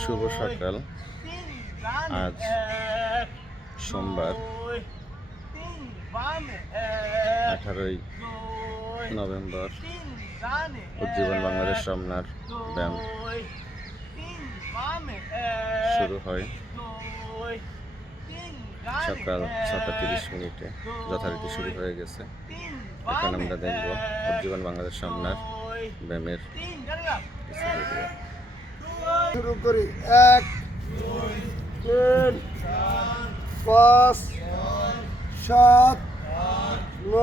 শুভ সকাল। আজ সোমবার 18ই নভেম্বর। উজ্জীবন বাংলাদেশ রমনার ব্যায়াম শুরু হয় সকাল 6:30 যথারীতি শুরু হয়ে গেছে। এখন আমরা দেখব উজ্জীবন বাংলাদেশ রমনার ব্যায়ামের কিছু ভিডিও। শুরু করি। 1 3 5 7 9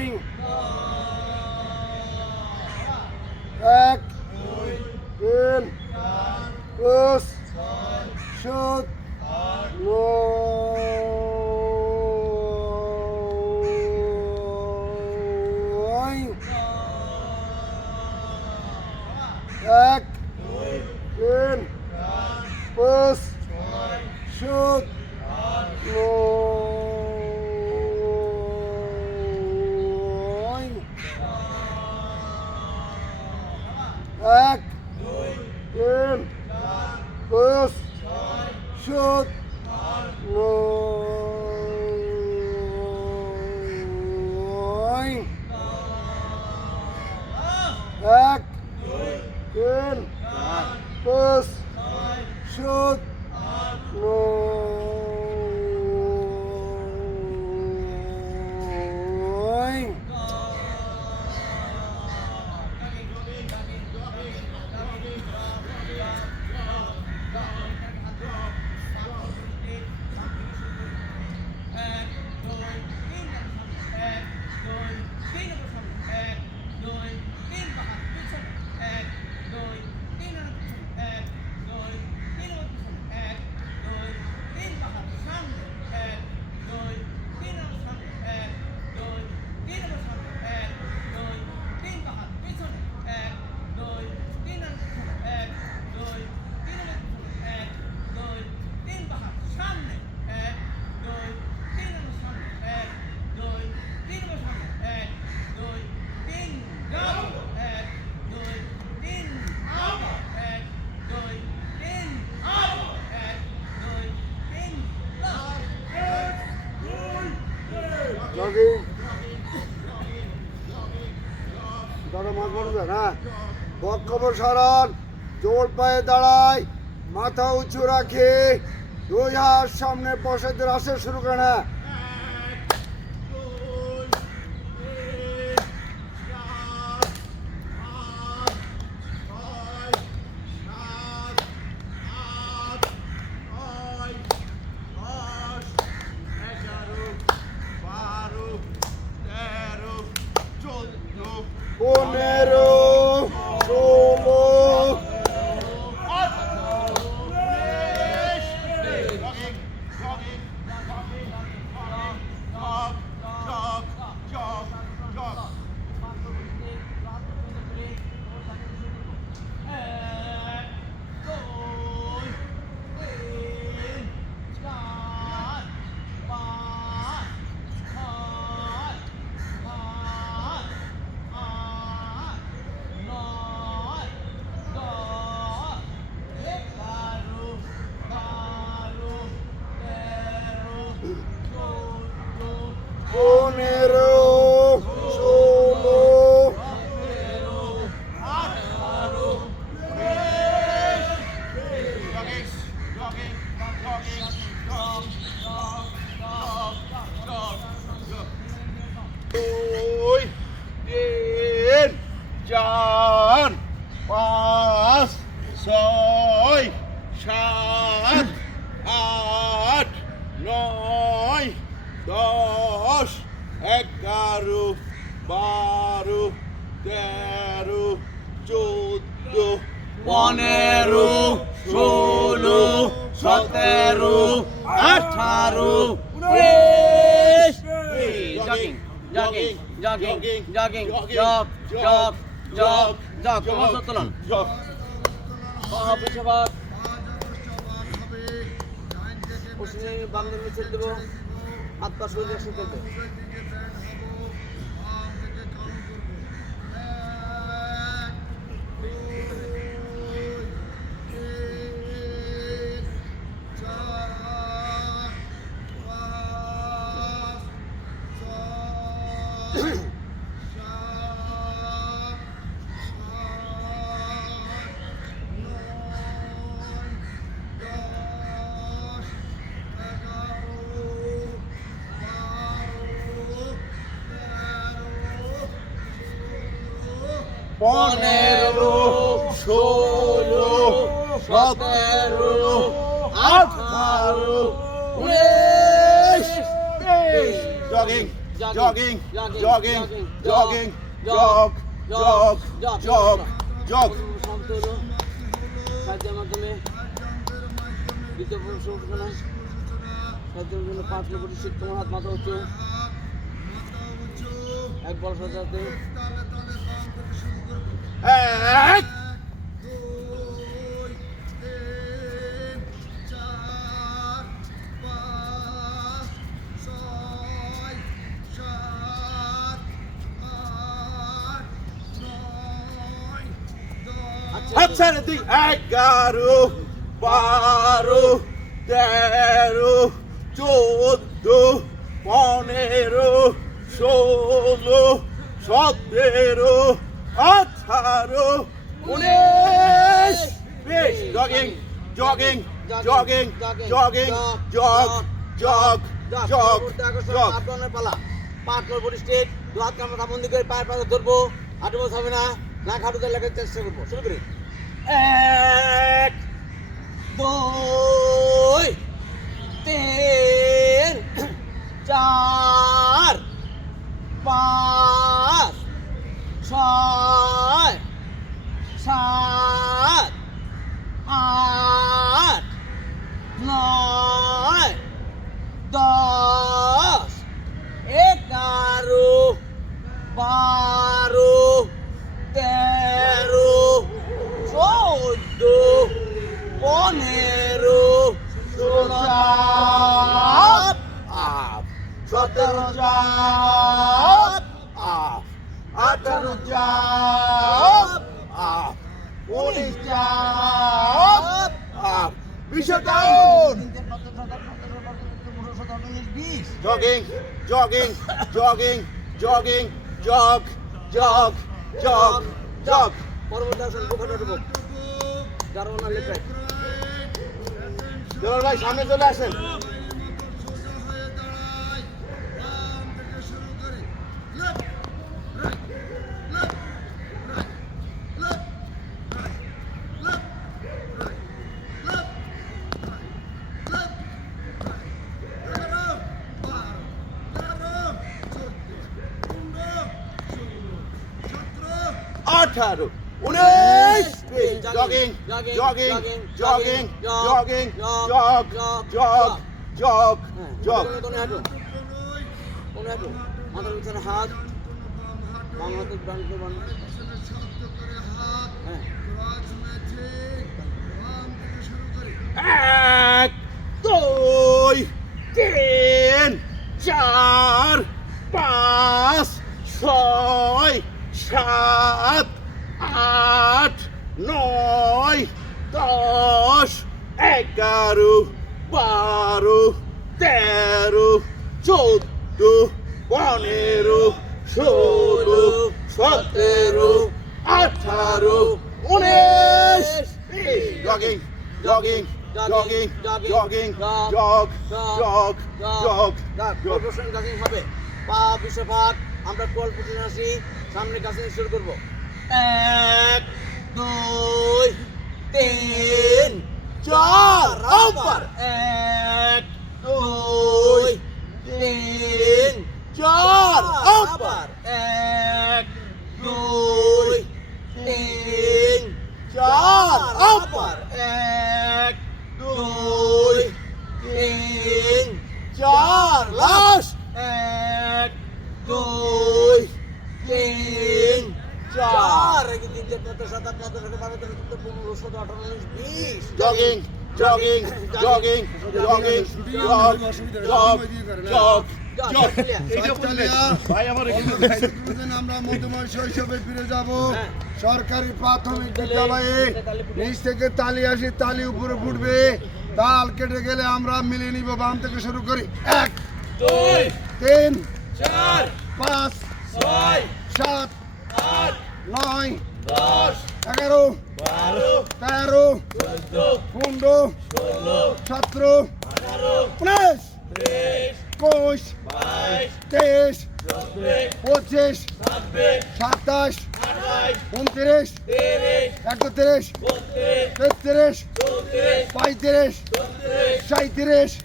1 3 5 7 1 3 5 7 1 3 5 7 1 3 5 7 jogging দাঁড়া মাছ পড়বে না বক্ষ প্রসারণ জোর পায়ে দাঁড়ায় মাথা উঁচু রাখে 2 হাত সামনে বসাতে আসে শুরু করে না হাত পা শরীরে 15 16 17 18 19 20 jogging jogging jogging jogging jog jog jog jug সমাপ্ত হলো সাহায্যের মাধ্যমে দ্বিতীয় পুরুষ উঠবে সাহায্যের জন্য 5 নম্বর শীত তোমার হাত মাথা উঁচু এক বল সাজাতে এক আচ্ছা তুই 11 12 13 14 15 16 17 18 19 20 jogging jogging jogging jogging jog jog jog jug আপনার পালা 5 নম্বর স্টেট দু হাত কামড়া বন্ধ করে পায়ের পাশে ধরবো হাঁটু হবে না না খাটুতে লাগার চেষ্টা করবো শুরু করি 1 2 3 4 5 6 7 8 9 10 11 12 13 14 15 16 আপ 17 চাপ আপ 18 চাপ আপ 19 চাপ up 20 down jogging jogging jogging jogging jog jog jog jug পরবর্তী আসন বুখাটা ঢুকো যারো না লেফট রাইট জোর ভাই সামনে চলে আসেন আঠারো 19 jogging jogging jogging jogging jog jog jog jug কোনে হাঁটো মাথার পিছনে হাত বাম হাতে ডান হ্যাঁ এক দুই তিন চার পাঁচ ছয় সাত আট নয় 10 11 12 13 14 15 16 17 18 19 jogging jogging jogging jogging jog jog jog jog গাছিং হবে পা বিশ্বপাত আমরা 12 পজিশন আসি সামনে গাছিং শুরু করব 1 2 3 4 আবার 1 2 3 4 আবার 1 2 3 4 আবার 1 2 3 4 লাস্ট 1 2 3 4 এই তিনটে কত 7 8 9 10 11 12 13 14 15 16 17 18 19 20 jogging jogging jogging jogging jog jog jog jug ভাই আমার আমরা মধ্যময় শৈশবে ফিরে যাব সরকারি প্রাথমিক বিদ্যালয়ে নিচ থেকে তালি আসি তালি উপরে ফুটবে তাল কেটে গেলে আমরা মিলিয়ে নিব বাম থেকে শুরু করি 1 2 3 4 5 6 7 8 9 10 11 12 13 14 15 16 17 18 19 23 20 22 23 23 25 27 27 29, 31, 33, 35, 37,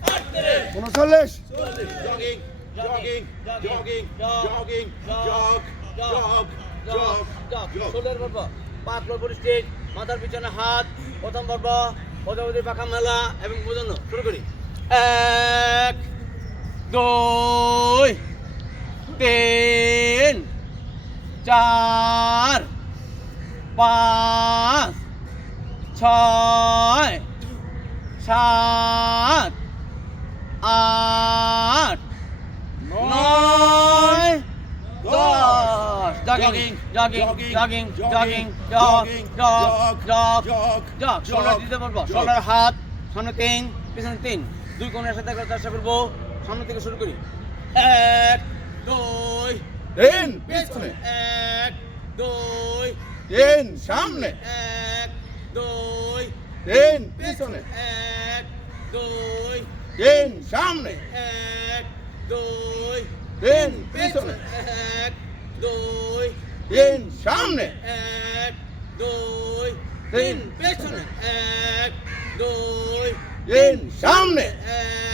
39, শোল্ডার পর্ব 5 নম্বর স্টেজ মাথার পিছনে হাত প্রথম পর্ব পদাবধি পাখা মেলা এবং বোঝানো শুরু করি 1 2 3 4 5 6 7 8 9 10 জগিং শোল্ডার দিতে পারবো শোল্ডার হাত সামনে 3 পিছনে 3 দুই কোণের সাথে করার চেষ্টা করবো সামনে থেকে শুরু করি 1 2 তিন পিছনে 1 2 তিন সামনে 1 2 তিন পিছনে 1 2 তিন সামনে 1 2 তিন পিছনে 1 2 তিন সামনে 1 2 3 পেছনে 1 2 তিন সামনে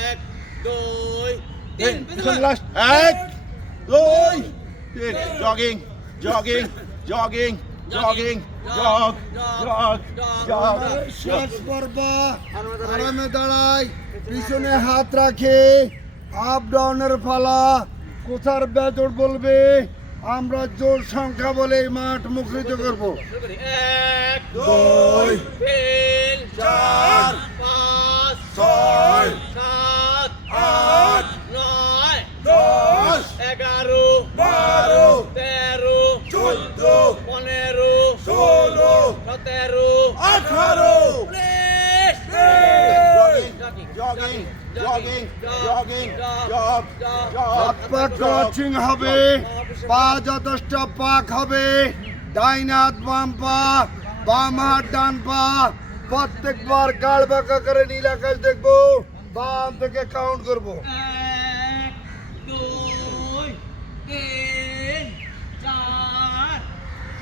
1 2 তিন 3 পিছনে লাস্ট 1 2 তিন jogging jogging jogging jogging jog jog jug শেষ পর্ব আরামে দাঁড়াই পিছনে হাত রাখে আপ ডাউনের ফালা কোথার বেদর বলবে আমরা জোর সংখ্যা বলে এই মাঠ মুখরিত করব 1 2 3 4 5 ছয় 7 আট 9 দশ 11 বারো 13 চোদ্দ 15 ষোলো 17 আঠারো 19 jogging jogging jogging jog jug হাত পা ক্রাচিং হবে পা যথেষ্ট পাক হবে ডাইন হাত বাম পা বাম হাত ডান পা প্রত্যেকবার গাল বাঁকা করে নীল আকাশ দেখবো বাম থেকে কাউন্ট করবো 1 2 3 4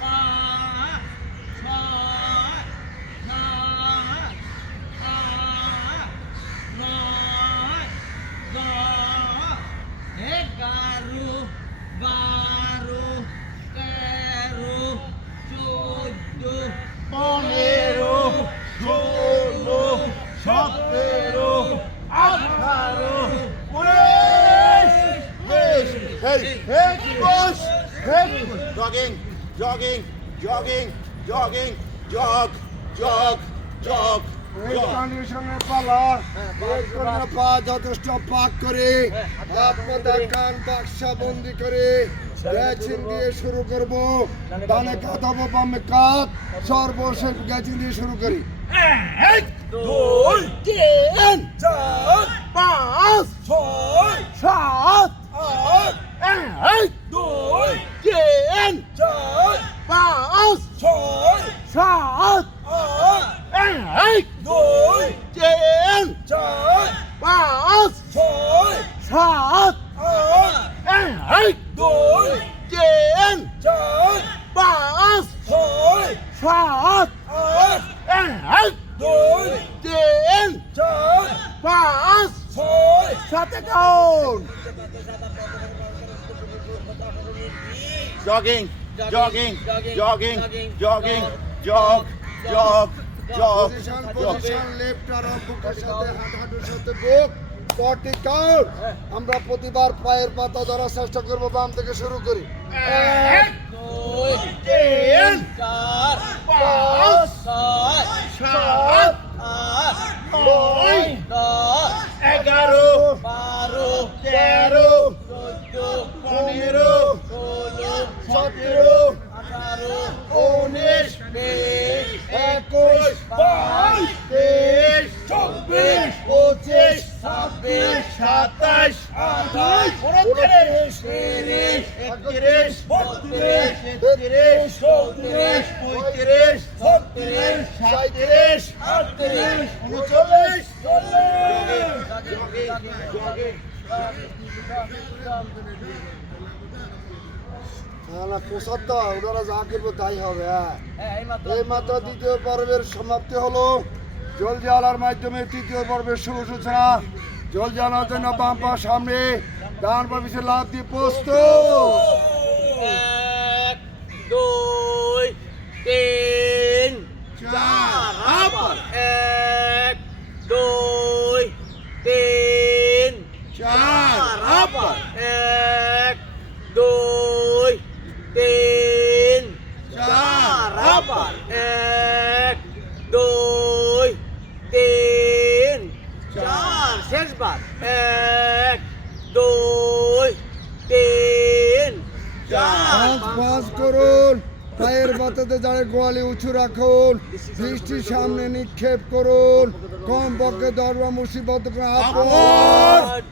5 পনেরো ষোলো সতেরো আঠারো jogging jogging jogging jogging jog jog jug এই কন্ডিশনের পালা এই কন্ডিশনে পা যথেষ্ট পাক করে হাত মাথা কান বাক্সা বন্দি করে গ্যাচিং দিয়ে শুরু করব ডানে কাত হবো বামে কাত সর্বশেষ গ্যাচিং দিয়ে শুরু করি দুই তিন চার পাঁচ ছয় সাত আট এক দুই তিন চার পাঁচ ছয় সাত আট এক দুই তিন চার পাঁচ ছয় সাত আট এক দুই তিন চার পাঁচ ছয় সাত আট এক দুই তিন চার পাঁচ ছয় সাথে count jogging jogging jogging jogging jog jog jog position left আর বুকের সাথে হাঁটুর সাথে বুক 40 কাউন্ট আমরা প্রতিবার পায়ের পাতা ধরার চেষ্টা করব বাম থেকে শুরু করি এক তিন চার পাঁচ ছয় সাত আট নয় 10 এগারো 12 তেরো 14 পনেরো 16 সতেরো 18 উনিশ 20 একুশ বাইশ তেইশ চব্বিশ পঁচিশ 26 সাতাশ আঠাশ উনত্রিশ 30 একত্রিশ বত্রিশ তেত্রিশ চৌত্রিশ পঁয়ত্রিশ ছত্রিশ সাঁইত্রিশ আটত্রিশ উনচল্লিশ চল্লিশ না কোষার তো ওনারা যা করবো তাই হবে। হ্যাঁ এইমাত্র এই মাত্র দ্বিতীয় পর্বের সমাপ্তি হলো। জল জ্বালার মাধ্যমে তৃতীয় পর্বের শুভ সূচনা। জল জ্বালার জন্য বাম পা সামনে, ডান পা পিছনে লাফ দিয়ে প্রস্তুত। 1 2 3 4 আবার 1 2 3 4 আবার 1 2 3 4 আবার 1 2 3 4 শেষবার 1 2 3 পাঁচ পাঁচ করুন। পায়ের বাতাতে দাঁড়ে গোয়ালি উঁচু রাখুন। দৃষ্টি সামনে নিক্ষেপ করুন। কম পক্ষে দরবার মুসিবত করে আপন।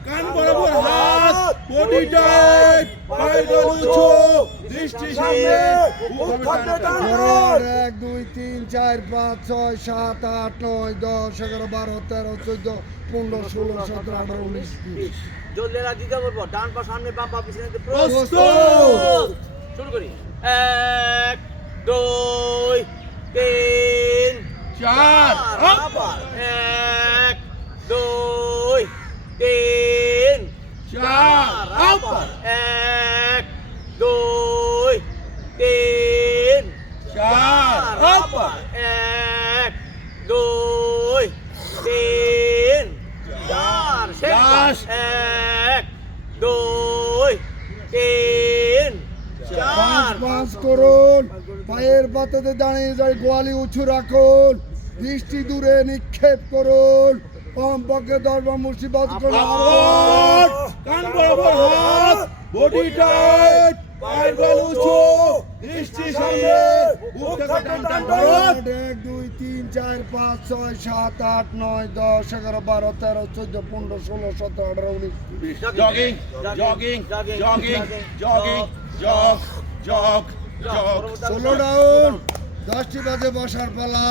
কান বরাবর হাত, বডি টাইট, পায়ের গোল উঁচু, দৃষ্টি সামনে, উৎখাতে টান। 1 2 3 4 5 6 7 8 9 10 11 12 13 14 15 16 17 18 19 20। জলদিরা দিতে বলবো ডান পা সামনে বাম পা পিছনে প্রস্তুত। শুরু করি 1 2 3 চার, 4 আবার 1 2 3 চার, 4 আবার 1 2 3 চার, 4 আবার 1 2 3 4 শেষ 1 2 3 পাঁচ 4 পাঁচ করুন। পায়ের বাতাতে দাঁড়িয়ে যায় গোয়ালি উঁচু রাখুন। দৃষ্টি দূরে নিক্ষেপ করুন। কম পক্ষে দরবার মুসিবত করে আপন। কান বরাবর হাত, বডি টাইট, পায়ের গোল উঁচু, দৃষ্টি সামনে, উৎখাতে টান। 1 2 3 4 5 6 7 8 9 10 11 12 13 14 15 16 17 18 19 20। Jogging, jogging, jogging, jogging, jog, jog, jug. 16 down. 10টি বাজে বসার পালা।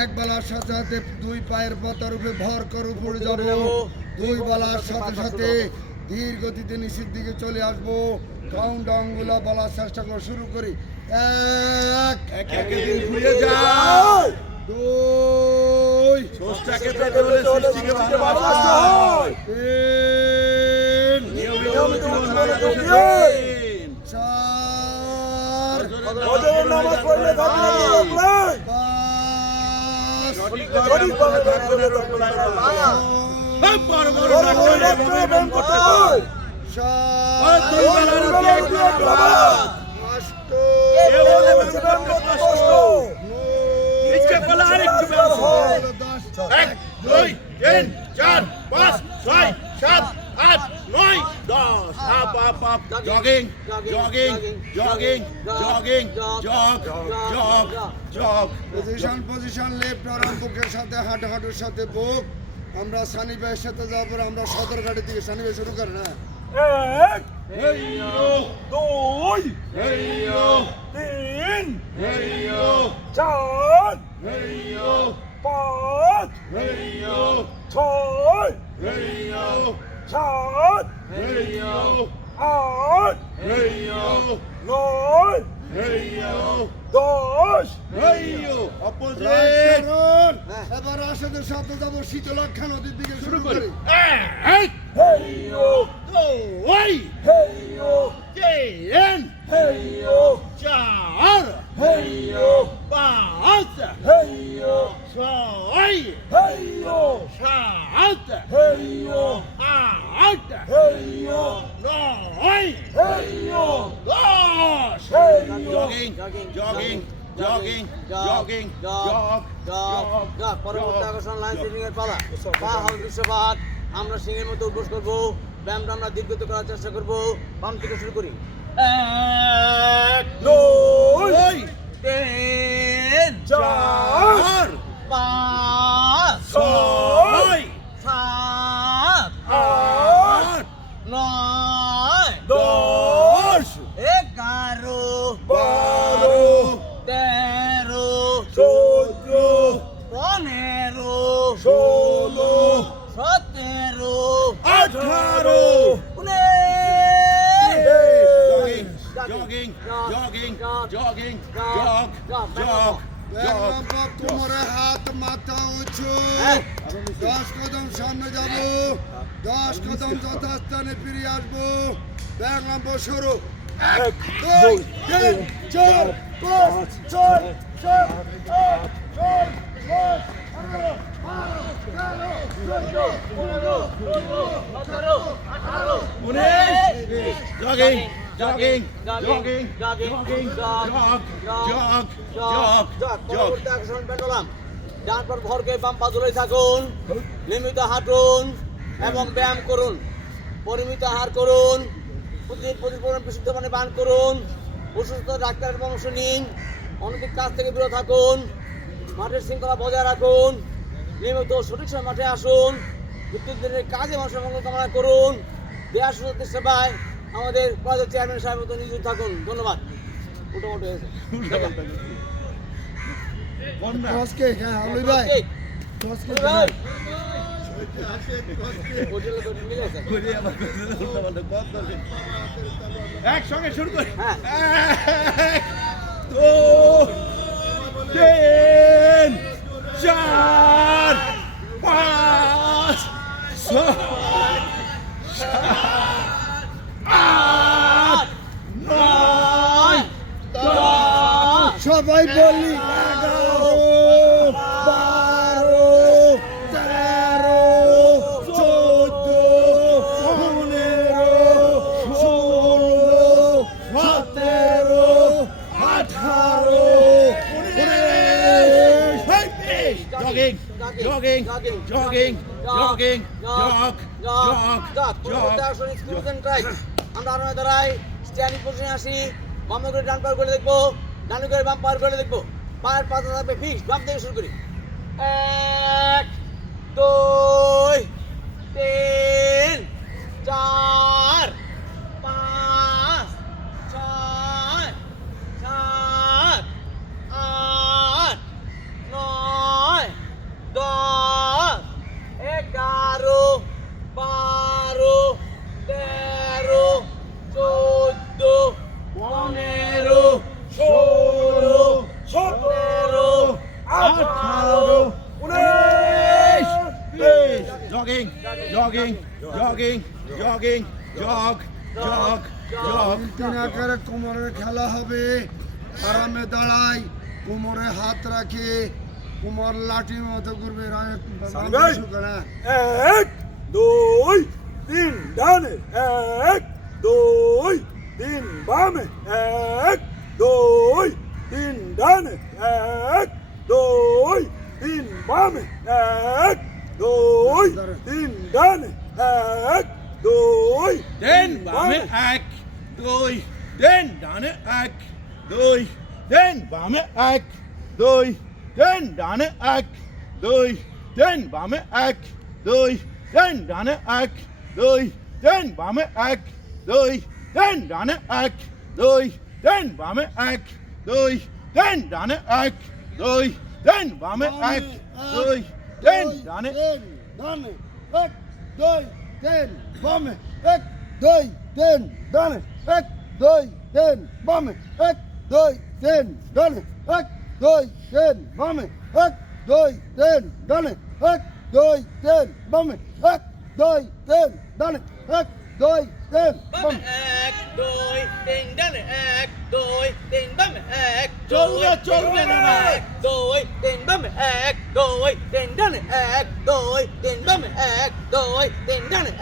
এক বেলার সাথে সাথে দুই পায়ের পাতার উপরে ভর করে উপরে যাব। দুই বেলার সাথে সাথে ধীর গতিতে নিচের দিকে চলে আসবো। কাউন্ট ডাউন গুলা বলার চেষ্টা করে শুরু করি। 1 একে দিন ঘুরে যায়। 2 স্রষ্টাকে পেতে হলে সৃষ্টিকে ভালোবাসতে হয়। 3 নিয়মিত জীবন বাংলাদেশের দিন। 4 ফজরের নামাজ পড়লে থাকবে না রোগলাই। 5 সঠিকভাবে থাকবে না রোগলাই। বড় বড় ডাক্তারের ভাবে ব্যায়াম করতে হয়। 7 দুই বেলার রুটি এক বেলা ভাত। 8 এ বলে ব্যায়াম করতে কষ্ট। ইচ্ছে করলে আরেকটু ব্যায়াম হয়। 1 2 3 4 5 6 7 8 9 10 up up up jogging jogging jogging jogging jog jog jog. Position left arm বুকের সাথে হাঁটুর সাথে বুক। আমরা সানি ভাইয়ের সাথে যাওয়ার পর আমরা সদরঘাটের দিকে সানি ভাই শুরু করেন। হ্যাঁ 1 হেইয়ো 2 হেইয়ো 3 হেইয়ো 4 হেইয়ো 5 হেইয়ো 6 হেইয়ো 7 হেইয়ো 8 হেইয়ো 9 হেইয়ো 10 হেইয়ো অপোজিট। এবার আসাদের সাথে যাবো শীতলক্ষা নদীর দিকে শুরু শুরু করি। করি। 1 হেইয়ো 2 হেইয়ো 3 হেইয়ো 4 হেইয়ো 5 হেইয়ো 6 হেইয়ো 7 হেইয়ো 8 হেইয়ো 9 হেইয়ো 10 jogging jogging jogging jogging jog jug পরবর্তী আকর্ষণ লাইন সিলিং এর পালা পা হবে বিশ্বপাত আমরা সিংহের মতো উদ্বোস করবো ব্যায়ামটা আমরা দীর্ঘত করার চেষ্টা করবো বাম থেকে শুরু করি 1 2 3 4 5 6 7 8 9 10 11 12 13 14 15 16 17 18 19 জগিং জগিং jog, কোমরে হাত মাথা উঁচু, 10 কদম সামনে যাব, 10 কদম যথাস্থানে ফিরে আসবো। ব্যায়াম নাম্বার শুরু। 1 2 3 4 5 6 7 8 9 10 jogging, jogging, jogging, jogging, jog, jog, jog, jog. ডান পা ভরকে বাম পা ধরে থাকুন, নিয়মিত হাঁটুন এবং ব্যায়াম করুন, পরিমিত আহার করুন, প্রতিদিন বিশুদ্ধ পানি পান করুন, অসুস্থ ডাক্তারের পরামর্শ নিন, অনৈতিক কাজ থেকে দূরে থাকুন, মাঠের শৃঙ্খলা বজায় রাখুন, নিয়মিত সঠিক সময় মাঠে আসুন, প্রত্যেকদিনের কাজে মানুষের মঙ্গল কামনা করুন। দেয়া সুযোগের সেবায় আমাদের প্রজেক্ট চেয়ারম্যান সাহেব মতো নিয়োজিত থাকুন। ধন্যবাদ। মোটামুটি হয়েছে। আজকে হ্যাঁ আলু ভাই আজকে ভাই হোটেলে তো মিলে গেছে। একসঙ্গে শুরু করি। হ্যাঁ। 1 2 3 4 5 6 8 9 10 সবাই বললি 11 12 13 Jogging, jogging, jogging, jogging, jog, jog, jog. আমরা আরো দাঁড়াই, স্ট্যান্ডিং পজিশনে আসি, বাম করে ডান পার করে দেখবো, ডান করে বাম পার করে দেখবো, পায়ের পাতা থাকবে ফিক্স। বাম থেকে শুরু করি। 1 2 3 4 5 6 7 8 9 10 11 12 13 14 15 16 17 18 19 Jogging, jogging, jogging, jogging, jog, jog, jog. তিন আকারে কোমরের খেলা হবে। আরামে দাঁড়াই, কোমরে হাত রাখে, কোমর লাঠির মতো ঘুরবে। 1 2 3 ডানে 1 2 3 বামে 1 2 3 ডানে 1 2 3 বামে 1 2 3 ডানে 1 2 3 বামে 1 2 3 ডানে 1 2 3 বামে 1 2 3 ডানে 1 2 3 বামে 1 2 3 ডানে 1 2 3 বামে 1 2 3 ডানে 1 2 3 বামে 1 2 3 ডানে 1 2 3 বামে 1 2 3 ডানে ডানে 1 2 3 বামে 1 2 3 ডানে 1 2 3 বামে 1 2 3 ডানে 1 2 3 বামে 1 2 3 ডানে 1 2 3 বামে 1 2 3 ডানে 1 2 3 বামে 1 2 3 ডানে 1 2 3 বামে 1 চলবে না ভাই। 2 3 বামে 1 2 3 ডানে 1 2 3 বামে 1 2 3 ডানে 1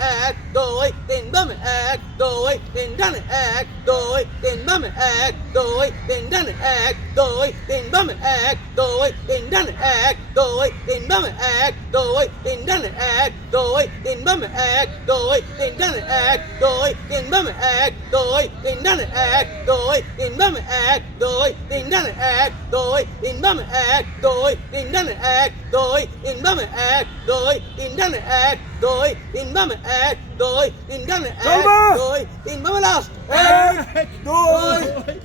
2 3 বামে 1 2 3 ডানে 1 2 3 বামে 1 2 3 ডানে 1 2 3 বামে 1 2 3 ডানে 1 2 3 বামে 1 2 3 ডানে 1 2 3 বামে 1 2 3 ডানে 1 2 3 বামে 1 2 3 ডানে 1 2 3 বামে 1 2 3 ডানে 1 2 3 বামে 1 2 3 ডানে 1 2 3 বামে 1 2 3 ডানে 1 2 3 বামে 1 2 3 ডানে 1 2 3 বামে last 1 2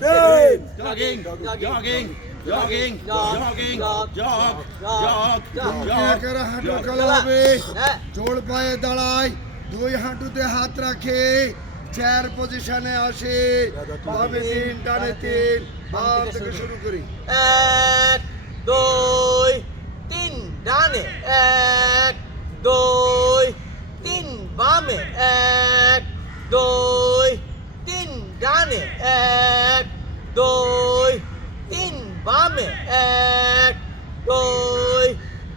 3 jogging, jogging, jogging, jogging, jog, jog, jog. আকারে হাঁটু খেলা হবে। জোড় পায়ে দাঁড়ায়, দুই হাঁটুতে হাত রাখে, চেয়ার পজিশনে আসে, বামে 3 ডানে 3 বাম থেকে শুরু করি। 1 2 3 ডানে 1 2 3 বামে 1 2 3 ডানে 1 2 3 বামে 1 2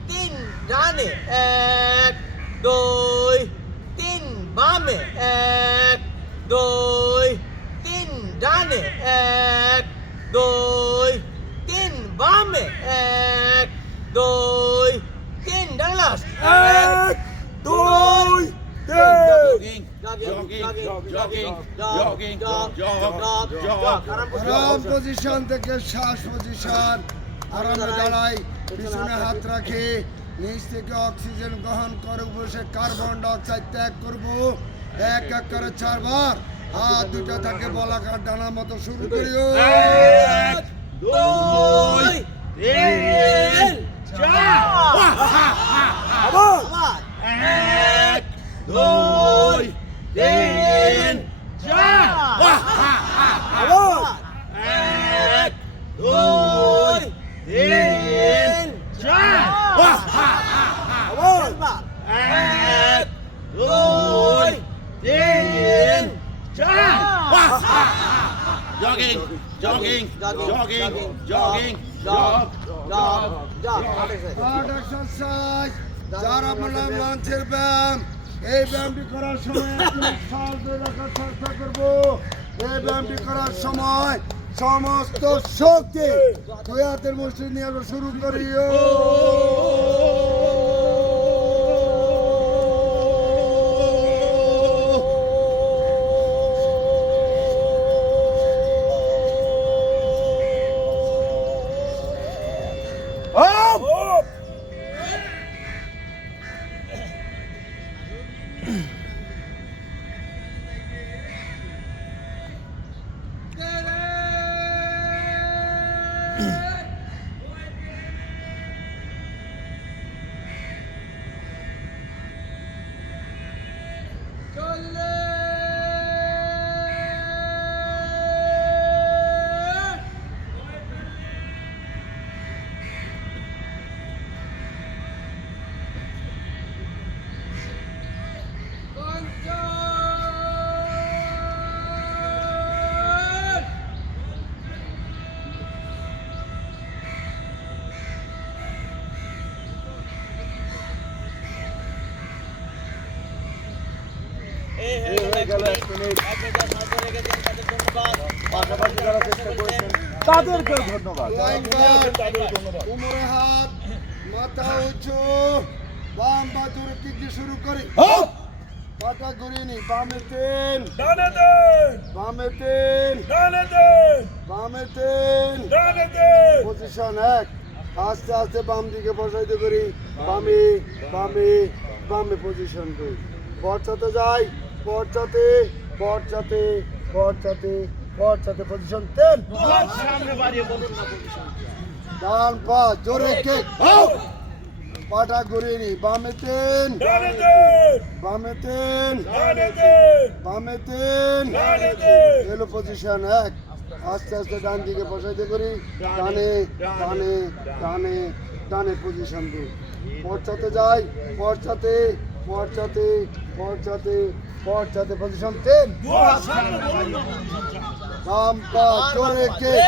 3 ডানে 1 2 3 বামে 1 2 3 ডানে 1 2 3 বামে 1 2 3 ডানে লাস্ট 1 2 আরাম পজিশন থেকে শ্বাস পজিশন, আরামে দাঁড়াই, পিছনে হাত রাখে, নিচ থেকে অক্সিজেন গ্রহণ করে বসে কার্বন ডাইঅক্সাইড ত্যাগ করবো। এক এক করে 4 বার, হাত দুটা থাকে বলাকার ডানার মতো শুরু করিও। 1 2 3 4 আবার 1 2 3 4 আবার 1 2 3 4 আবার 1 2 3 4 Jogging, jogging, jogging, jogging, jog, jog, jog. Hard exercise, যারা বললাম লাঞ্চের ব্যায়াম, এই ব্যায়ামটি করার সময় একটু শ্বাস ধরে রাখার চেষ্টা করবো। এই ব্যায়ামটি করার সময় সমস্ত শক্তি দুই হাতের মুষ্টি নিয়ে আমরা শুরু করিও। তাদেরকেও ধন্যবাদ। কোমরে হাত, মাথা উঁচু, বাম পা জোরে কিক দিয়ে শুরু করি। পাটা ঘুরিয়ে নি, বামে 3 ডানে দেন, বামে 3 ডানে দেন, বামে 3 ডানে দেন। পজিশন 1, আস্তে আস্তে বাম দিকে বসাইতে করি, বামে বামে বামে পজিশন 2, পশ্চাতে যাই, পশ্চাতে পশ্চাতে পশ্চাতে পশ্চাতে পজিশন 10, দুহাত সামনে বাড়িয়ে বলুন না পজিশন। ডান পা জোরে কিক, পাটা ঘুরিয়ে নি, বামে 3 ডানে দেন, বামে 3 ডানে দেন, বামে 3 ডানে দেন। এলো পজিশন 1, আস্তে আস্তে ডান দিকে বসাইতে করি, ডানে ডানে ডানে ডানে পজিশন 2, পশ্চাতে যাই, পশ্চাতে পশ্চাতে পশ্চাতে পশ্চাতে পজিশন 10, দুহাত সামনে বাড়িয়ে বলুন না। বাম পা জোরে কিক,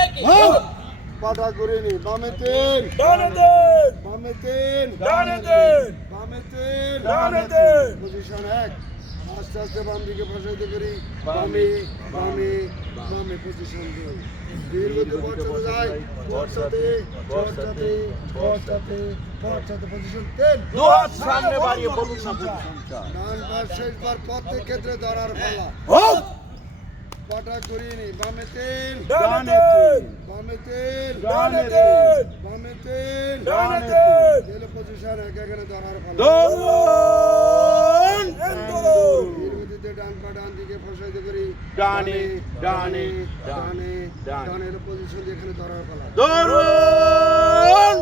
পাটা ঘুরিয়ে নি, বামে 3 ডানে দেন, বামে 3 ডানে দেন, বামে 3 ডানে দেন। পজিশন 1, আস্তে আস্তে বাম দিকে বসাইতে করি, বামে বামে বামে পজিশন 2, দীর্ঘ পশ্চাতে যাই, পশ্চাতে পশ্চাতে পশ্চাতে পশ্চাতে পজিশন 10, দুহাত সামনে বাড়িয়ে বলুন না পজিশন। ডান পা শেষবার প্রত্যেক ক্ষেত্রে ধরার পালা, পাটা করিয়ে নি, বামে 3 ডানে দেন, বামে 3 ডানে দেন, বামে 3 ডানে দেন। এলো পজিশন 1, এখানে ধরার পালা, দৌড়ুন, দৌড়ুন। দীর্ঘদিতে ডান পা ডান দিকে ফসাইতে করি, ডানে, ডানে, ডানে ডানে। ডানের পজিশন এখানে ধরার পালা, দৌড়ুন,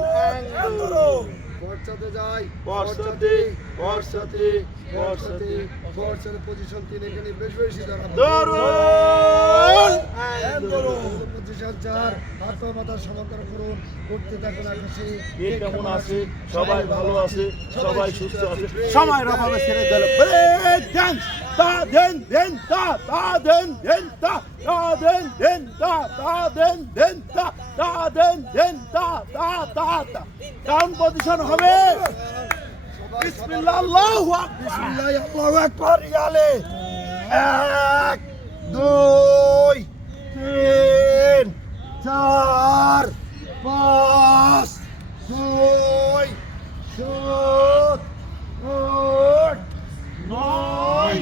দৌড়ুন। পশ্চাতে পশ্চাতে যাই পশ্চাতে, পশ্চাতে পশ্চাতে পশ্চাতে পজিশন 3 এখানে বেশি দাঁড়াবো ধরুন পজিশন 4 হাত পা মাথা সমান্তর করুন উঠতে থাকুন আকাশে কে কেমন আছে সবাই ভালো আছে সবাই সুস্থ আছে সময় রাখাবে ছেড়ে দিল ব্রেক ডান্স তা দেন দেন তা দেন দেন তা দেন দেন তা দেন দেন তা দেন দেন তা ডাউন পজিশন হবে বিসমিল্লাহ আল্লাহু আকবার বিসমিল্লাহ আল্লাহু আকবার ইয়ালে 1 2 3 4 5 6 7 8 নয়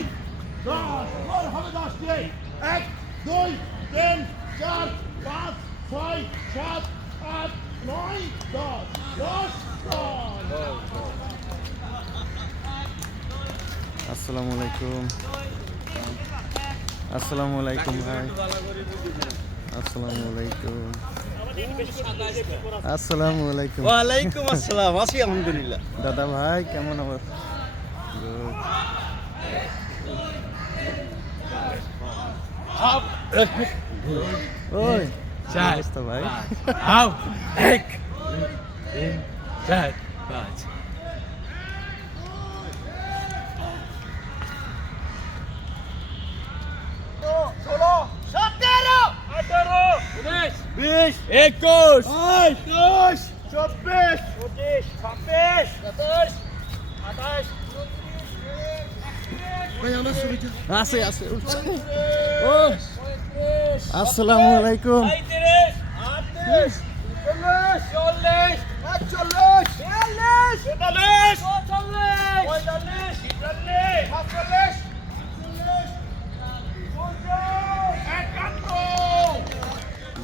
10 আর হবে 10 টি 1 2 3 4 5 6 7 8 9 10 আসসালামু আলাইকুম। আসসালামু আলাইকুম ভাই। আসসালামু আলাইকুম। আসসালামু আলাইকুম। ওয়ালাইকুম আসসালাম, আছি আলহামদুলিল্লাহ। দাদা ভাই কেমন অবস্থা? ওই অবস্থা ভাই? आओ 1 3 4 5 20 21 22 24 26 27 ভাই আমার ছবিটা আছে আছে ও আসসালামু আলাইকুম। 35 38 40 41 42 43 45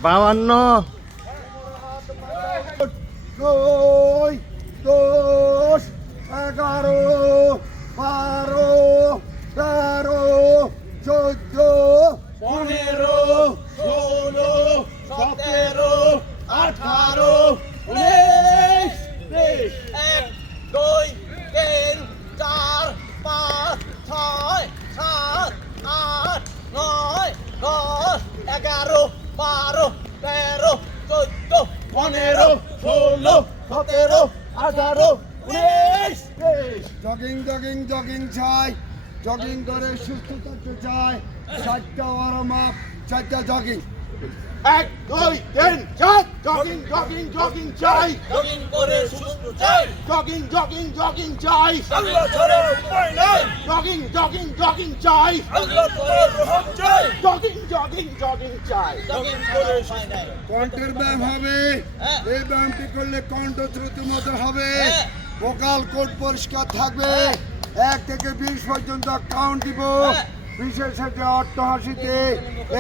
52 দুই 10 11 12 13 14 15 16 17 18 19 20 1 2 3 4 5 6 7 8 9 10 11 12 13 14 15 16 17 18 19 20 জগিং জগিং জগিং চাই জগিং করে সুস্থ থাকতে চাই 4টা ওয়ার্ম আপ 4টা জগিং 1 2 3 4 জগিং জগিং জগিং চাই জগিং করে সুস্থ চাই জগিং জগিং জগিং চাই আল্লাহ ছাড়া উপায় নাই, জগিং জগিং জগিং চাই আল্লাহ তোমার রহম চাই। জগিং জগিং জগিং চাই জগিং করে উপায় নাই কণ্ঠের ব্যায়াম হবে হ্যাঁ। এই ব্যায়ামটি করলে কণ্ঠ শ্রুতি মতো হবে হ্যাঁ। ভোকাল কোড পরিষ্কার থাকবে 1 থেকে 20 পর্যন্ত কাউন্ট দিব হ্যাঁ। বিশেষ সাথে অট্টহাসিতে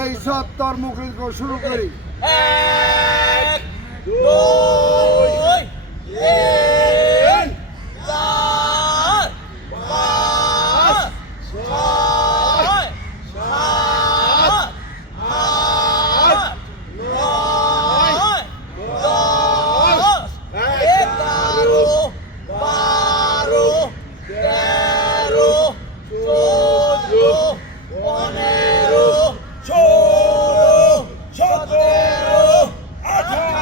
এই সত্তর মুখরিত শুরু করি 1 2 3 4 5 6 7 8 9 10 11 12 13 14 15 16 17 18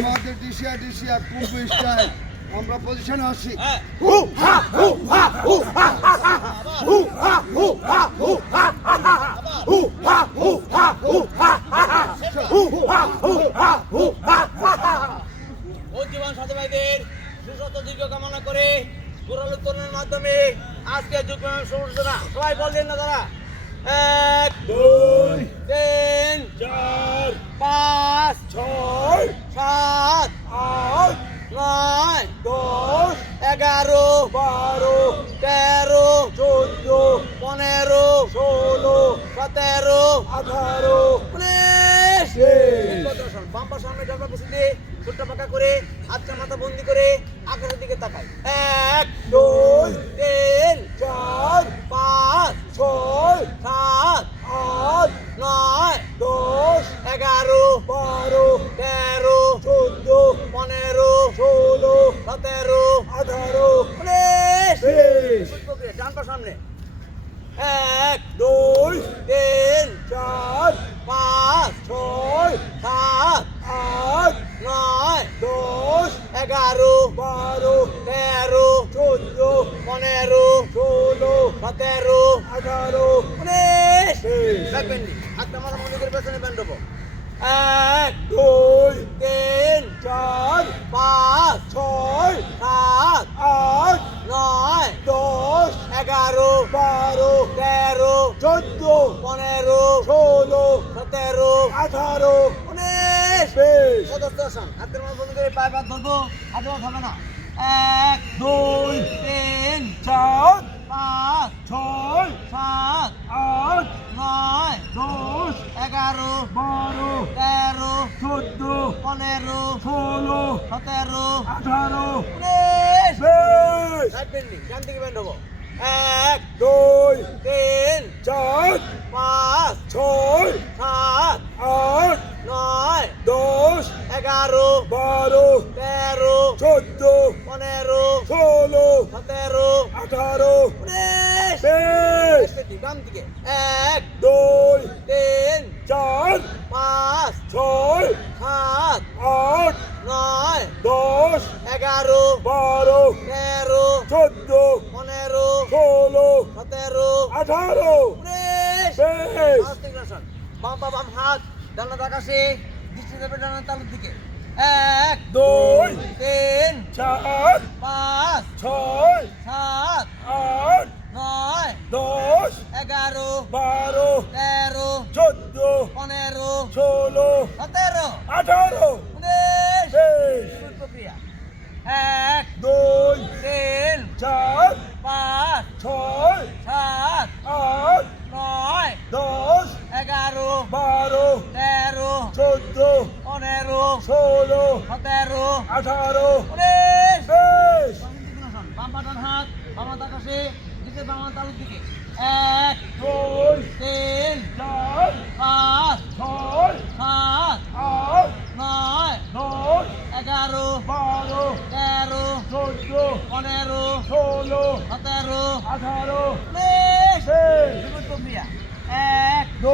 আমাদের ডিসিয়া ডিসিয়া কুম্ভ স্টাইল আমরা পজিশনে আসি জীবন সাথী ভাইদের সুস্বাস্থ্য দীর্ঘ কামনা করে গোড়াল উত্তরণের মাধ্যমে আজকে যুগ সূচনা সবাই বললেন না তারা 1 2 3 4 5 6 7 8 9 10 11 12 13 14 15 16 17 18 19 বাম্পার সামনে ঢাকা বসিয়ে ফুটটা পাকা করে আচ্ছা মাথা বন্দি করে আকাশের দিকে তাকায় 1 2 3 4 5 সামনে 1 2 3 4 5 6 7 8 9 10 11 12 13 14 15 16 17 18 19 দেখবেন হাতটা মাথা মন্দিরের পেছনে ব্যান্ড দেবো 1 2 3 4 5 6 7 8 9 10 11 12 13 14 15 16 17 18 19 20 সদস্য আসন হাতের মাথা বন্ধ করে পায়ে পাত ধরবো হাতে মাথা হবে না 1 2 3 4 5 6 7 8 9 10 11 12 13 14 15 16 17 18 19 20 রাখবেননি ডান দিকে ব্যান্ড হবো 1 2 3 4 5 6 7 8 9 10 11 12 13 14 15 16 17 18 19 20 ডান দিকে 1 2 3 4 5 6 7 8 9 10 11 12 13 14 15 16 17 18 19 20 কনসেন্ট্রেশন বাম পা বাম হাত ডানা আকাশে দৃষ্টি দেবে ডানা তালুর দিকে 1 2 3 4 5 6 7 8 9 10 11 12 13 14 15 16 17 18 19 20 প্রক্রিয়া 1 2 3 4 5 6 7 8 9 10 11 12 13 14 15 16 17 18 19 20 বাম পাটান হাত বাম হাত আকাশে দিকে বাম হাত তালুর দিকে 1 2 3 4 5 6 7 8 9 10 11 12 13 14 15 16 17 18 19 20 বিপদ প্রক্রিয়া 1 2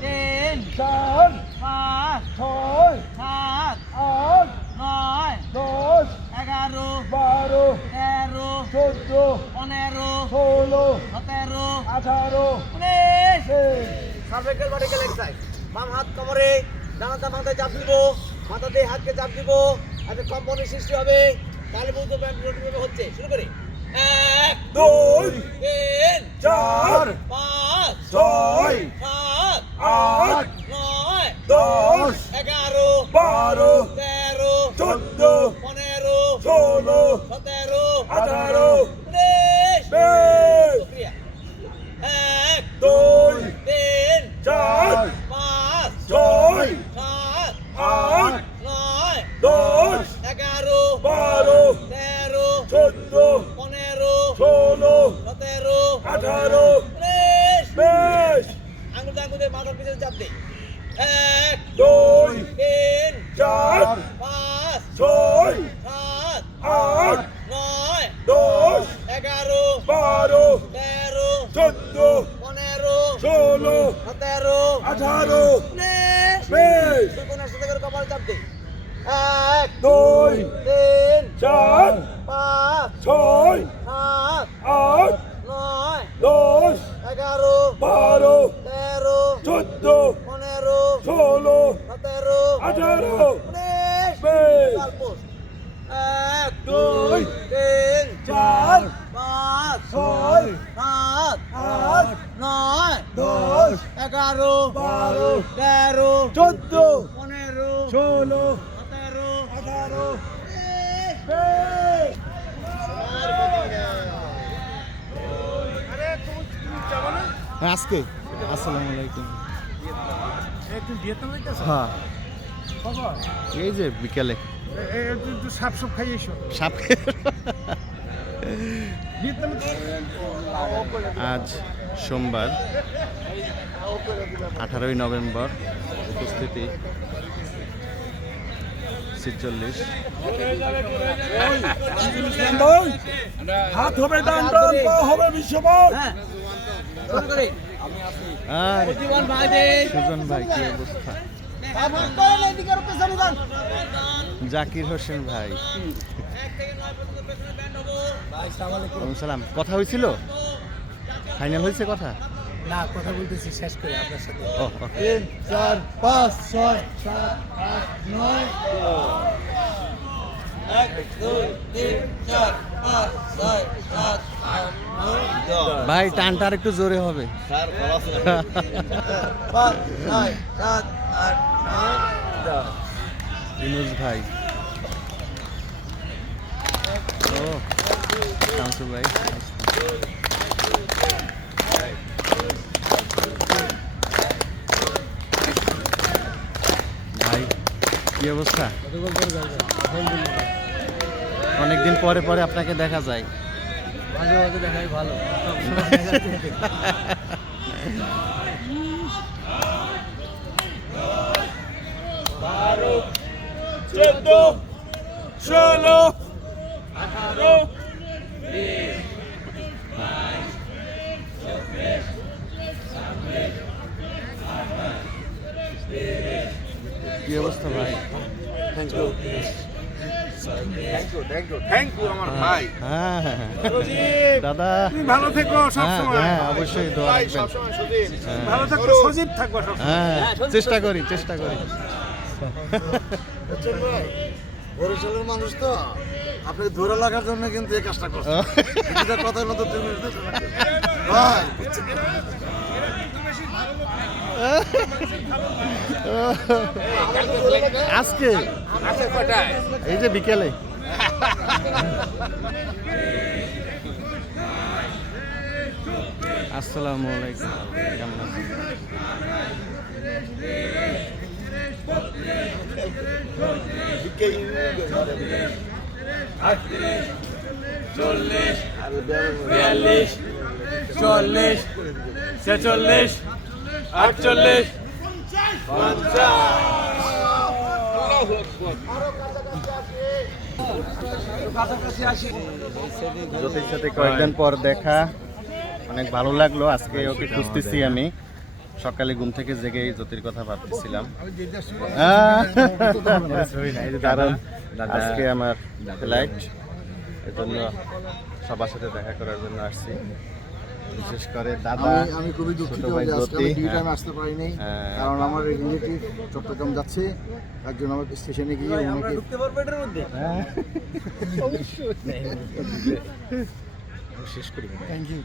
3 4 5 6 7 8 9 10 11 12 13 14 15 16 17 18 19 20 সার্ভাইকাল ভার্টিক্যাল এক্সারসাইজ বাম হাত কোমরে ডানাটা মাথায় চাপ দিব মাথা দিয়ে হাতকে চাপ দিব একটা কম্পনের সৃষ্টি হবে তাহলে বলতে ব্যায়াম হচ্ছে শুরু করি 1 2 3 4 5 6 7 8 9 10 11 12 13 14 15 16 17 18 19 20 প্রক্রিয়া 1 2 3 4 5 6 7 8 9 10 11 12 13 14 15 16 17 18 19 20 আঙুল আঙুলের মাথার পিছনে চাপ দে 1 2 3 4 5 6 7 8 9 10 11 12 13 14 15 16 17 18 19 20 দুজনের সাথে করে কপালে চাপ দে 1 2 3 4 5 6 7 8 9 10 11 12 13 14 15 16 17 18 19 20 Salpos 1 2 3 4 5 6 7 8 9 10 11 12 13 14 15 16 17 18 20 আজকে আসসালামু আলাইকুম হ্যাঁ এই যে বিকেলে একটু সাপ সাপ খাইয়েছো সাপ আজ সোমবার 18ই নভেম্বর উপস্থিতি 46 হাত হবে ডান ডান, পা হবে বিশ্বপথ। হ্যাঁ শুরু করি আর জীবন ভাইদের সুজন ভাই কি অবস্থা? ভাগ করে এদিকে আর পেছনে যান জাকির হোসেন ভাই, ওয়ালাইকুম সালাম। কথা হয়েছিল, ফাইনাল হয়েছে কথা? না, কথা বলতেছি শেষ করে আপনার সাথে। ও ওকে। 3, 4, 5, 6, 7, 8, 9 1 2 3 4 5 6 7 8 9 ভাই টানটা আর একটু জোরে হবে। 5 9 7 8 9 10 ইনুজ ভাই, ও শামসু ভাই, ভাই কি অবস্থা? অনেকদিন পরে পরে আপনাকে দেখা যায়। মাঝে মাঝে দেখাই ভালো। 14 16 18 কি অবস্থা ভাই? থ্যাংক ইউ আমার ভাই। হ্যাঁ হ্যাঁ, হ্যাঁ। দাদা তুমি ভালো থেকো হ্যাঁ সবসময়। হ্যাঁ অবশ্যই দোয়া ভাই রাখবেন। সবসময় সুদিন। ভালো থাকো, সজীব থাকবো সব। হ্যাঁ চেষ্টা করি চেষ্টা করি। বরিশালের মানুষ তো আপনি ধরে রাখার জন্য কিন্তু এই কাজটা করছে। এটা কথার মতো তুমি ভাই আজকে আজকে কয়টায়? এই যে বিকেলে আসসালামু আলাইকুম, কেমন আছেন? বিয়াল্লিশ 40 46 48 জ্যোতির সাথে কয়েকদিন পর দেখা, অনেক ভালো লাগলো। আজকে ওকে খুঁজতেছি আমি, সকালে ঘুম থেকে জেগে জ্যোতির কথা ভাবতেছিলাম। কারণ আজকে আমার ফ্লাইট, এজন্য সবার সাথে দেখা করার জন্য আসছি। বিশেষ করে দাদা, আমি খুবই দুঃখিত ছোট ভাই যে আজকে আমি জ্যোতি, ডিউটি হ্যাঁ। আসতে পারিনি হ্যাঁ। কারণ আমার রিলেটিভ চট্টগ্রাম যাচ্ছে, তার জন্য আমাকে স্টেশনে গিয়ে ওনাকে ঢুকতে পারবে এটার মধ্যে থ্যাংক ইউ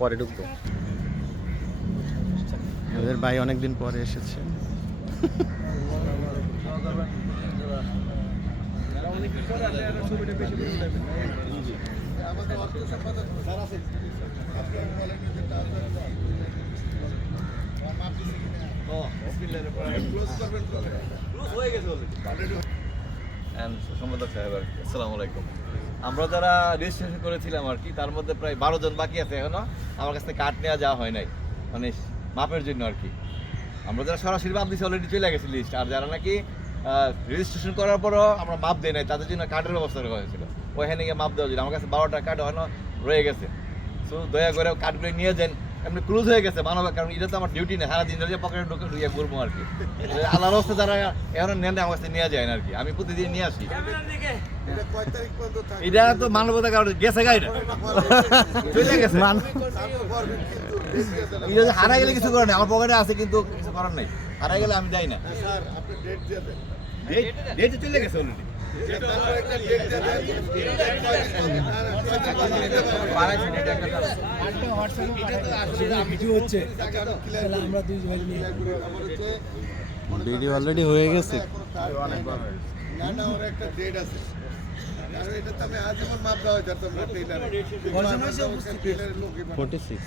পরে ঢুকবো। ওদের ভাই অনেকদিন পরে এসেছে। সম্পাদক সাহেব আর কি, আসসালামু আলাইকুম। আমরা যারা রেজিস্ট্রেশন করেছিলাম আর কি, তার মধ্যে প্রায় 12 জন বাকি আছে এখনো। আমার কাছ থেকে কার্ড নেওয়া যাওয়া হয় নাই, মানে মাপের জন্য আর কি। আমরা যারা সরাসরি মাপ দিচ্ছি অলরেডি চলে গেছে লিস্ট, আর যারা নাকি রেজিস্ট্রেশন করার পরও আমরা মাপ দেই নাই, তাদের জন্য কার্ডের ব্যবস্থা করা হয়েছিল। ওইখানে গিয়ে মাপ দেওয়া ছিল। আমার কাছে 12টা কার্ড এখনো রয়ে গেছে। সো দয়া করে কার্ডগুলো নিয়ে যান। এমনি ক্লোজ হয়ে গেছে মানব, কারণ এটা তো আমার ডিউটি না, সারাদিন ধরে পকেটে ঢুকে ঢুকে ঘুরবো আর কি। আল্লাহর রাস্তা যারা এখনো নেন আমার কাছে নিয়ে যায় না আর কি, আমি প্রতিদিন নিয়ে আসি। এটা তো মানবতা কারণ গেছে গাড়িটা চলে গেছে। এটা যে হারা গেলে কিছু করে না, আমার পকেটে আছে কিন্তু কিছু করার নাই। হারা গেলে আমি যাই না, ডেট চলে গেছে অলরেডি। ভিডিও অলরেডি হয়ে গেছে। না ওর একটা ডেট আছে, কারণ এটা তো আমি আজীবন মাপ দেওয়া হয়েছে তোমরা টেইলারের লোক 46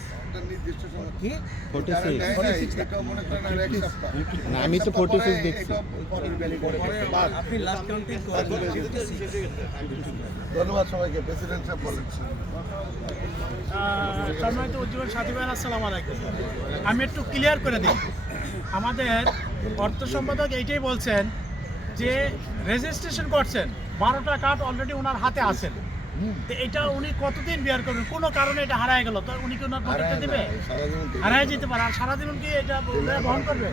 নির্দিষ্ট সময় কি 46 এটা মনে করেন আর এক সপ্তাহ না, আমি তো 46 দেখছি। আপনি লাস্ট কাউন্টিং ধন্যবাদ সবাইকে। প্রেসিডেন্ট সাহেব বলেন। সম্মানিত উজ্জ্বল সাথী ভাই, আসসালামু আলাইকুম। আমি একটু ক্লিয়ার করে দিই, আমাদের অর্থ সম্পাদক এইটাই বলছেন যে রেজিস্ট্রেশন করছেন, 12টা কার্ড অলরেডি ওনার হাতে আছেন, তো এটা উনি কতদিন বিয়ার করবেন? কোনো কারণে এটা হারায় গেল, তো উনি কি ওনার পকেটে দেবে? হারায় যেতে পারে, আর সারা জীবন কি এটা বহন করবে?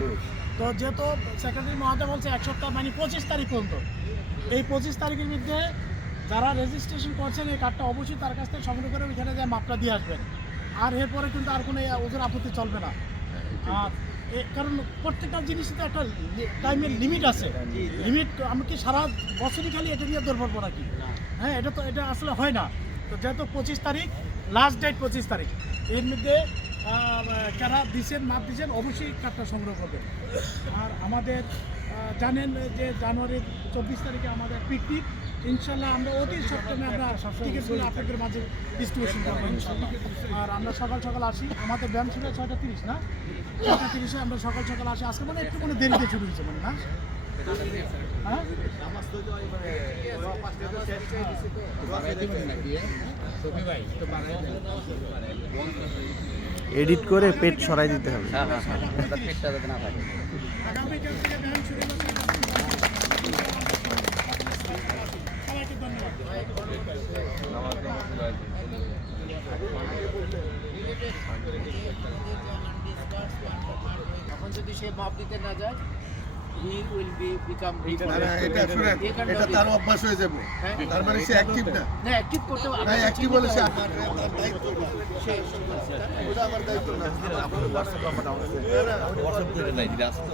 তো যেহেতু সেক্রেটারি মহোদয় বলছে 1 সপ্তাহ, মানে 25 তারিখ পর্যন্ত, এই 25 তারিখের মধ্যে যারা রেজিস্ট্রেশন করছেন এই কার্ডটা অবশ্যই তার কাছ থেকে সংগ্রহ করে ওইখানে যায় মাপটা দিয়ে আসবেন। আর এরপরে কিন্তু আর কোনো ওদের আপত্তি চলবে না। আর কারণ প্রত্যেকটা জিনিসে তো একটা টাইমের লিমিট আছে। লিমিট আমি কি সারা বছরই খালি এটা নিয়ে দৌড় পড়বো নাকি? হ্যাঁ, এটা আসলে হয় না। তো যেহেতু 25 তারিখ লাস্ট ডেট, 25 তারিখ, এর মধ্যে যারা দিচ্ছেন মাপ দিচ্ছেন অবশ্যই কার্ডটা সংগ্রহ করবেন। আর আমাদের জানেন যে জানুয়ারির 24 তারিখে আমাদের পিকনিক, ইনশাল্লাহ আমরা অতি সপ্তাহে আমরা টিকিটগুলো আপনাদের মাঝে ডিস্ট্রিবিউশন করবো ইনশাল্লাহ। আর আমরা সকাল সকাল আসি, আমাদের ব্যায়াম ছিল 6:30 না, 6:30-এ আমরা সকাল সকাল আসি। আজকে মানে একটু কোনো দেরিতে শুরু হয়েছে মানে না, হ্যাঁ এডিট করে পেট সরাই দিতে হবে। আগামীকাল থেকে ব্যায়াম শুরু করতে সবাইকে ধন্যবাদ। এখন যদি সে মাপ দিতে না যায়, he will be become এটা শুনেন, এটা তার অভ্যাস হয়ে যাবে, তার মানে সে অ্যাক্টিভ না। না অ্যাক্টিভ করতে হবে। তাই অ্যাক্টিভ বলে সে আমার দায়িত্ব না, ওটা আমার দায়িত্ব না। নাই দিলে আসতো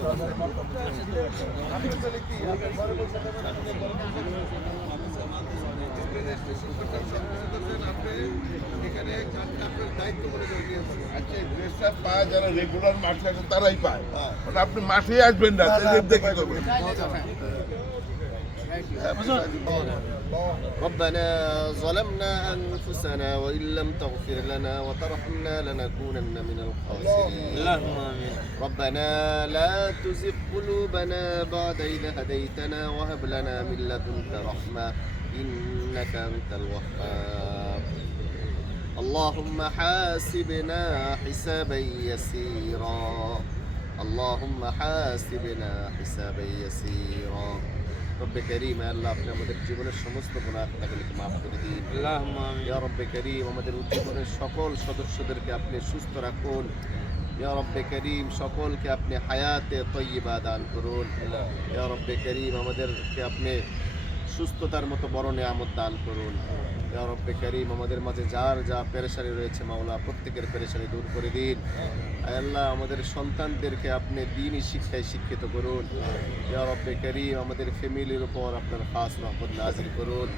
আচ্ছা, এই ড্রেসটা পায় যারা রেগুলার মাঠে আসেন তারাই পায়, মানে আপনি মাঠে আসবেন না, দেখে করবেন। ربنا ظلمنا أنفسنا وإن لم تغفر لنا وترحمنا لنكونن من الخاسرين. ربنا لا تزغ قلوبنا بعد إذ هديتنا وهب لنا من لدنك رحمة إنك أنت الوهاب. اللهم حاسبنا حسابا يسيرا. اللهم حاسبنا حسابا يسيرا. রব্বে করিম, আল্লাহ আপনি আমাদের জীবনের সমস্ত গুনাহগুলোকে মাফ করে দিন। ইয়া রব্বে করিম, আমাদের জীবনের সকল সদস্যদেরকে আপনি সুস্থ রাখুন। ইয়া রব্বে করিম, সকলকে আপনি হায়াতে তয়্যিবা দান করুন। ইয়া রব্বে করিম, আমাদেরকে আপনি সুস্থতার মতো বড় নিয়ামত দান করুন। ইয়া রব্বে করিম, আমাদের মাঝে যার যা পেরেশানি রয়েছে মাওলা, প্রত্যেকের পেরেশানি দূর করে দিন। আয় আল্লাহ, আমাদের সন্তানদেরকে আপনি দ্বীনি শিক্ষায় শিক্ষিত করুন। ইয়া রব্বে করিম, আমাদের ফ্যামিলির উপর আপনার খাস রহমত নাজিল করুন।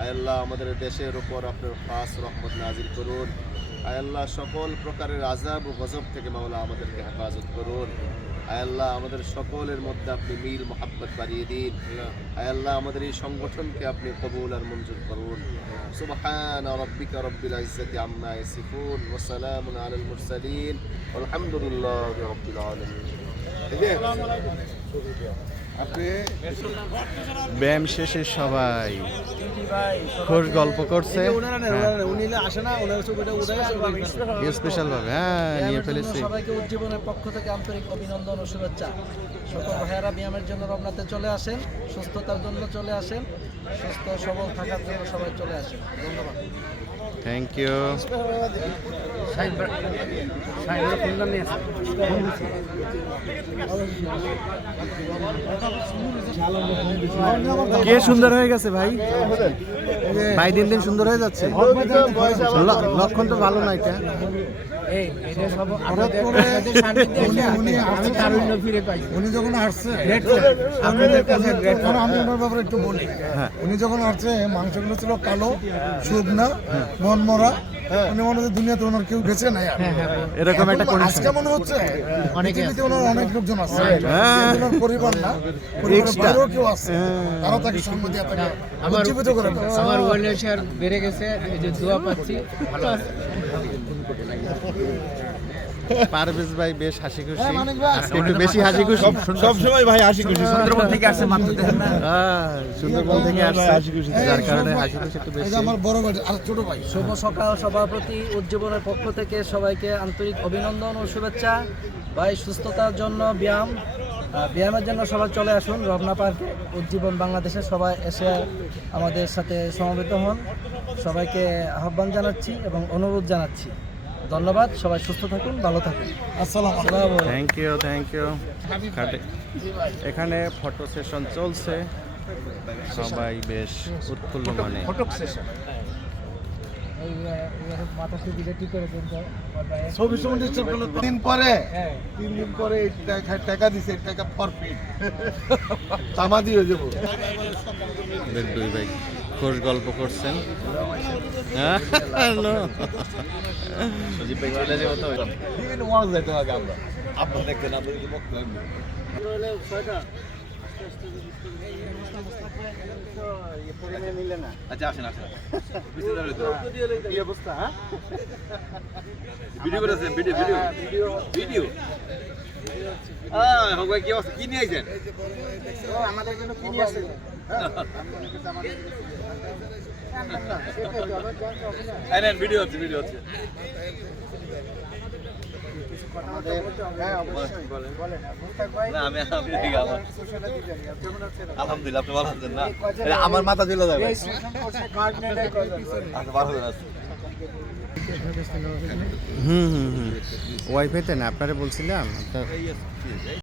আয় আল্লাহ, আমাদের দেশের উপর আপনার খাস রহমত নাজিল করুন। আয় আল্লাহ, সকল প্রকারের আযাব ও গজব থেকে মাওলা আমাদেরকে হেফাজত করুন। আয় আল্লাহ, আমাদের সকলের মধ্যে আপনি মিল মোহাব্বত বাড়িয়ে দিন। আয় আল্লাহ, আমাদের এই সংগঠনকে আপনি কবুল আর মঞ্জুর করুন। সুবহান রাব্বিকা রাব্বিল ইজ্জাতি আম্মা ইয়াসিফুন ওয়া সালামুন আলাল মুরসালিন ওয়ালহামদুলিল্লাহি রাব্বিল আলামিন। আপনি ব্যায়াম শেষে সবাই খোশ গল্প করছে, স্পেশাল ভাবে হ্যাঁ নিয়ে ফেলেছি। সবাইকে উজ্জীবনের পক্ষ থেকে আন্তরিক অভিনন্দন ও শুভেচ্ছা। সকল ভাইয়ারা ব্যায়ামের জন্য রমনাতে চলে আসেন, সুস্থতার জন্য চলে আসেন, সুস্থ সবল থাকার জন্য সবাই চলে আসেন। ধন্যবাদ, থ্যাংক ইউ। কে সুন্দর হয়ে গেছে ভাই? ভাই দিন দিন সুন্দর হয়ে যাচ্ছে। লক্ষণ তো ভালো না এটা। উনি যখন আসছে আপনাদের কাছে আমি ওনার ব্যাপারে একটু বলি। উনি যখন আসছে মাংসগুলো ছিল কালো, শুকনা, মনমরা। উনি মনে হচ্ছে দুনিয়াতে ওনার কেউ গেছে না। এরকম একটা আজকে মনে হচ্ছে পৃথিবীতে ওনার অনেক লোকজন আছে, ওনার পরিবার না, পরিবারের বাইরেও কেউ আছে, তারা তাকে সম্মতি তাকে উজ্জীবিত করে। আমার ওয়েলনেসার বেড়ে গেছে, এই যে দোয়া পাচ্ছি, ভালো আছে। পারভেজ ভাই বেশ হাসি খুশি, আজকে একটু বেশি হাসি খুশি। সব সময় ভাই হাসি খুশি। সুন্দরবন থেকে আসছে মাত্র, দেখেন না? সুন্দরবন থেকে আসছে হাসি খুশি, যার কারণে হাসি খুশি একটু বেশি। আমার বড় ভাই আর ছোট ভাই। শুভ সকাল সবার প্রতি উজ্জীবনের পক্ষ থেকে সবাইকে আন্তরিক অভিনন্দন ও শুভেচ্ছা। ভাই সুস্থতার জন্য ব্যায়াম ব্যায়ামের জন্য সবাই চলে আসুন রমনা পার্কে, উজ্জীবন বাংলাদেশে সবাই এসে আমাদের সাথে সমবেত হন। সবাইকে আহ্বান জানাচ্ছি এবং অনুরোধ জানাচ্ছি। ধন্যবাদ, সবাই সুস্থ থাকুন, ভালো থাকুন। আসসালামু আলাইকুম। থ্যাংক ইউ এখানে ফটো সেশন চলছে, সবাই বেশ উৎফুল্ল মানে। ছবি ছবি ডিস্টার্ব করলো 3 দিন পরে 3 দিন পরে এই টাকা দিছে, এই টাকা ফরফিট সামাদি হয়ে যাবো। দুই ভাই খোশ গল্প করছেন। হ্যাঁ সজীব ভাই চলে যাবো তো বিভিন্ন মানুষ যাইতে হবে আমরা আব্বা দেখতে না বলি বক্তব্য আচ্ছা আসেন আসেন কি অবস্থা? হ্যাঁ, ভিডিও করেছেন ভিডিও হ্যাঁ কি অবস্থা কি নিয়ে আইছেন আমাদের জন্য কি নিয়ে আসছে? ভিডিও হচ্ছে না আমি আলহামদুলিল্লাহ আপনি ভালো আছেন না আমার মাথা চলে যাবে আচ্ছা ভালো আছে ওয়াইফাইতে না আপনারা বলছিলাম